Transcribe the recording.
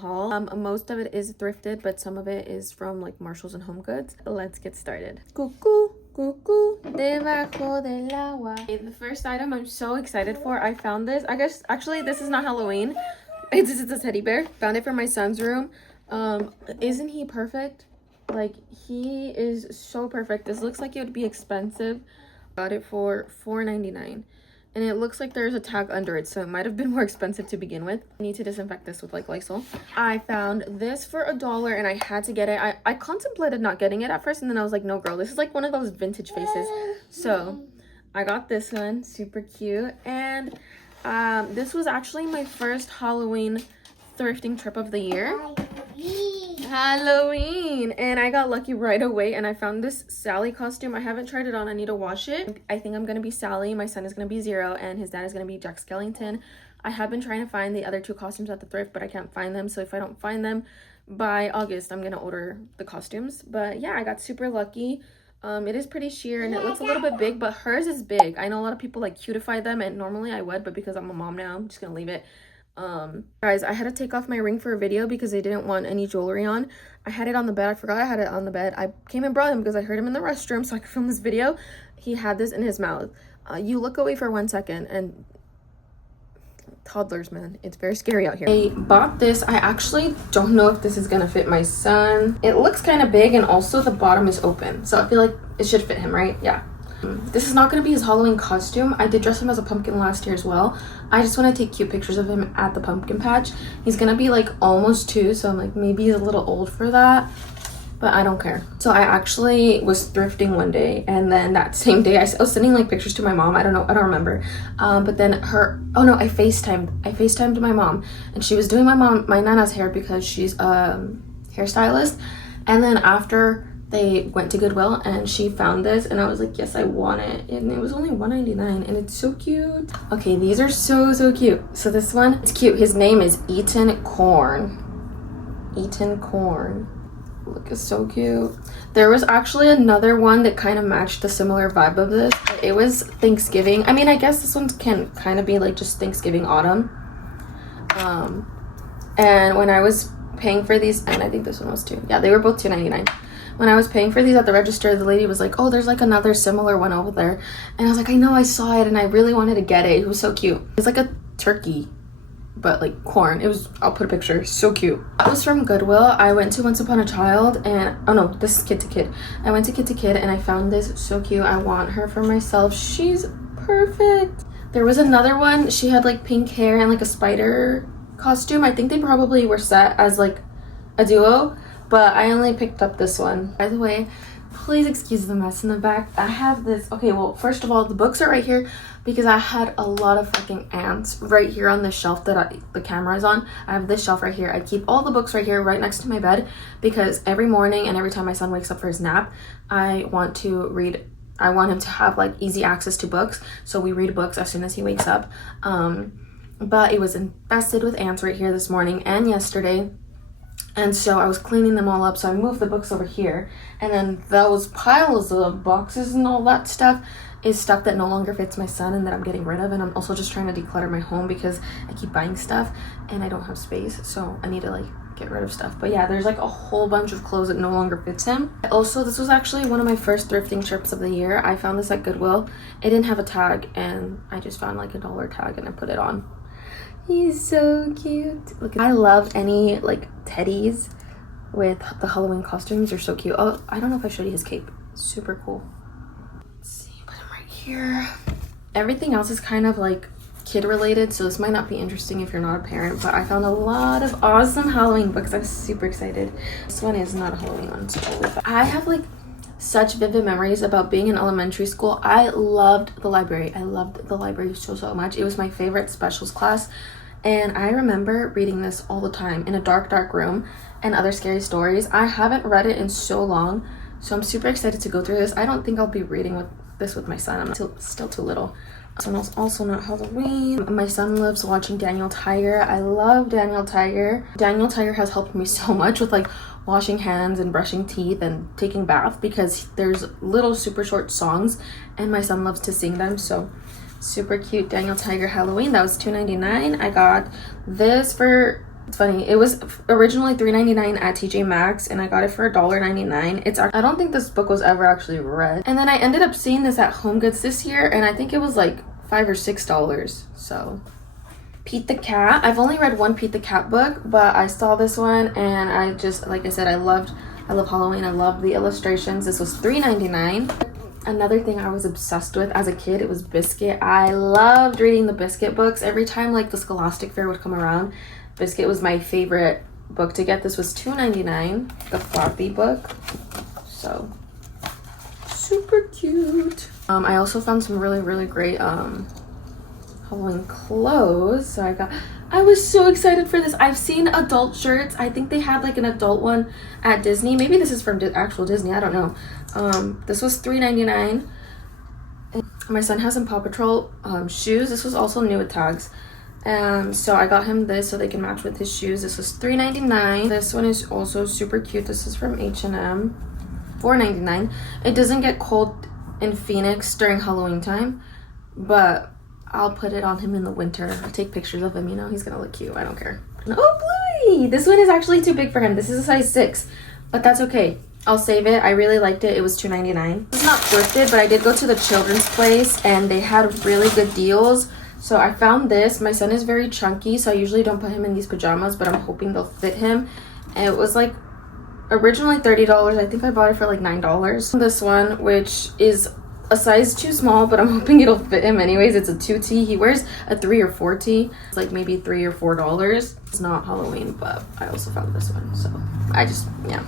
haul. Most of it is thrifted, but some of it is from like Marshalls and Home Goods. Let's get started. Cucú, cucú, debajo del agua. Okay, the first item I'm so excited for, I found this. I guess actually this is not Halloween. It's a teddy bear. Found it from my son's room. Isn't he perfect? Like, he is so perfect. This looks like it would be expensive. Got it for $4.99. And it looks like there's a tag under it, so it might have been more expensive to begin with. I need to disinfect this with like Lysol. I found this for $1 and I had to get it. I contemplated not getting it at first, and then I was like, no girl, this is like one of those vintage faces. So I got this one, super cute. And this was actually my first Halloween thrifting trip of the year. Halloween, and I got lucky right away and I found this Sally costume. I haven't tried it on. I need to wash it. I think I'm gonna be Sally, my son is gonna be Zero, and his dad is gonna be Jack Skellington. I have been trying to find the other two costumes at the thrift, but I can't find them, so if I don't find them by August, I'm gonna order the costumes. But yeah, I got super lucky. It is pretty sheer and it looks a little bit big, but hers is big. I know a lot of people like cutify them, and normally I would, but because I'm a mom now, I'm just gonna leave it. Guys, I had to take off my ring for a video because I didn't want any jewelry on. I had it on the bed. I forgot I had it on the bed. I came and brought him because I heard him in the restroom so I could film this video. He had this in his mouth. You look away for 1 second and toddlers, man, it's very scary out here. I bought this. I actually don't know if this is gonna fit my son. It looks kind of big, and also the bottom is open, so I feel like it should fit him, right? Yeah. This is not going to be his Halloween costume. I did dress him as a pumpkin last year as well. I just want to take cute pictures of him at the pumpkin patch. He's going to be like almost 2, so I'm like, maybe he's a little old for that, but I don't care. So I actually was thrifting one day, and then that same day I was sending like pictures to my mom. I don't remember. But then I FaceTimed my mom, and she was doing my nana's hair because she's a hairstylist. And then after they went to Goodwill and she found this, and I was like, yes, I want it. And it was only $1.99 and it's so cute. Okay, these are so cute. So this one, it's cute. His name is Eaton Corn. Eaton Corn. Look, it's so cute. There was actually another one that kind of matched the similar vibe of this. It was Thanksgiving. I mean, I guess this one can kind of be like just Thanksgiving autumn. And when I was paying for these, and I think this one was too. Yeah, they were both $2.99. When I was paying for these at the register, the lady was like, oh, there's like another similar one over there. And I was like, I know, I saw it and I really wanted to get it. It was so cute. It's like a turkey, but like corn. It was, I'll put a picture, so cute. That was from Goodwill. I went to Once Upon a Child, and oh no, this is Kid to Kid. I went to Kid to Kid and I found this so cute. I want her for myself. She's perfect. There was another one. She had like pink hair and like a spider costume. I think they probably were set as like a duo, but I only picked up this one. By the way, please excuse the mess in the back. I have this. Okay, well, first of all, the books are right here because I had a lot of fucking ants right here on the shelf that the camera is on. I have this shelf right here. I keep all the books right here right next to my bed because every morning and every time my son wakes up for his nap, I want to read. I want him to have like easy access to books, so we read books as soon as he wakes up. But it was infested with ants right here this morning and yesterday. And so I was cleaning them all up, so I moved the books over here, and then those piles of boxes and all that stuff is stuff that no longer fits my son and that I'm getting rid of. And I'm also just trying to declutter my home because I keep buying stuff and I don't have space, so I need to like get rid of stuff. But yeah, there's like a whole bunch of clothes that no longer fits him. Also, this was actually one of my first thrifting trips of the year. I found this at Goodwill. It didn't have a tag, and I just found like $1 tag and I put it on. He's so cute. Look, I love any like teddies with the Halloween costumes. They're so cute. Oh, I don't know if I showed you his cape. Super cool. Let's see, put him right here. Everything else is kind of like kid related, so this might not be interesting if you're not a parent, but I found a lot of awesome Halloween books. I'm super excited. This one is not a Halloween one, so I have like such vivid memories about being in elementary school. I loved the library. I loved the library so much. It was my favorite specials class. And I remember reading this all the time in a dark room and other scary stories. I haven't read it in so long, so I'm super excited to go through this. I don't think I'll be reading this with my son. I'm still too little. So it's also not Halloween. My son loves watching Daniel Tiger. I love Daniel Tiger. Daniel Tiger has helped me so much with like washing hands and brushing teeth and taking baths because there's little super short songs and my son loves to sing them. So super cute Daniel Tiger Halloween. That was $2.99. I got this for It's funny, it was originally $3.99 at TJ Maxx and I got it for $1.99. I don't think this book was ever actually read. And then I ended up seeing this at Home Goods this year and I think it was like $5 or $6. So Pete the Cat. I've only read one Pete the Cat book, but I saw this one and I just, like I said, I love Halloween. I love the illustrations. This was $3.99. Another thing I was obsessed with as a kid, it was Biscuit. I loved reading the Biscuit books. Every time like the Scholastic Fair would come around, Biscuit was my favorite book to get. This was $2.99, the Floppy book. So super cute. I also found some really great Halloween clothes. So I was so excited for this. I've seen adult shirts. I think they had like an adult one at Disney. Maybe this is from actual Disney, I don't know. This was $3.99. My son has some Paw Patrol shoes. This was also new with tags. So I got him this so they can match with his shoes. This was $3.99. This one is also super cute. This is from H&M. $4.99. It doesn't get cold in Phoenix during Halloween time, but I'll put it on him in the winter. I'll take pictures of him, you know, he's gonna look cute. I don't care. Oh, Bluey! This one is actually too big for him. This is a size 6, but that's okay. I'll save it. I really liked it. It was $2.99. This is not thrifted, but I did go to the children's place and they had really good deals. So I found this. My son is very chunky, so I usually don't put him in these pajamas, but I'm hoping they'll fit him. And it was like originally $30. I think I bought it for like $9. This one, which is a size too small, but I'm hoping it'll fit him anyways. It's a 2T. He wears a 3 or 4T. It's like maybe $3 or $4. It's not Halloween, but I also found this one. So I just, yeah.